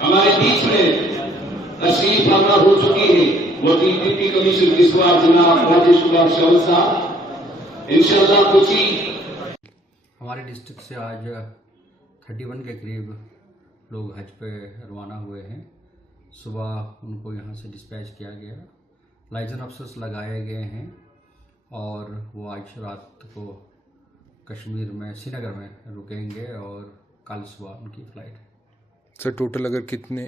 हमारे बीच में तशरीफ आवर हो चुकी है वो डिप्टी कमिश्नर किश्तवाड़ जनाब राजेश शाह साहब। इंशाअल्लाह कुछ ही हमारे डिस्ट्रिक्ट से आज 31 के करीब लोग हज पे रवाना हुए हैं। सुबह उनको यहाँ से डिस्पैच किया गया, लाइजन अफसर्स लगाए गए हैं और वो आज रात को कश्मीर में श्रीनगर में रुकेंगे और कल सुबह उनकी फ़्लाइट है। सर टोटल अगर कितने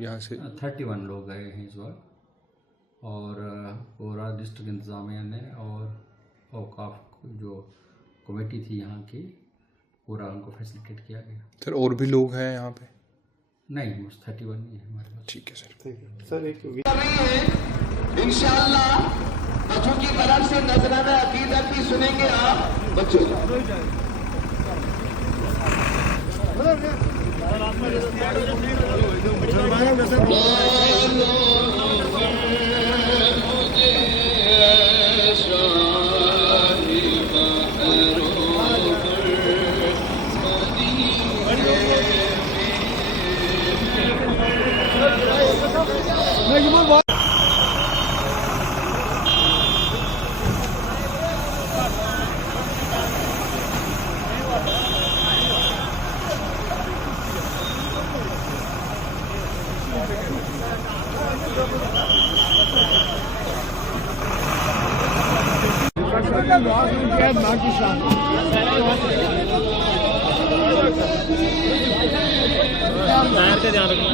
यहाँ से 31 लोग गए हैं इस बार और पूरा डिस्ट्रिक्ट इंतज़ामिया ने और औकाफ जो कमेटी थी यहाँ की पूरा उनको फैसिलिटेट किया गया। सर और भी लोग हैं यहाँ पे? नहीं, बस 31 ही है हमारे पास। ठीक है सर। सर एक कर रही है इंशाअल्लाह बच्चों की तरफ से नजराना अकीदत भी सुनेंगे आप बच्चों। टायर का ध्यान रखना।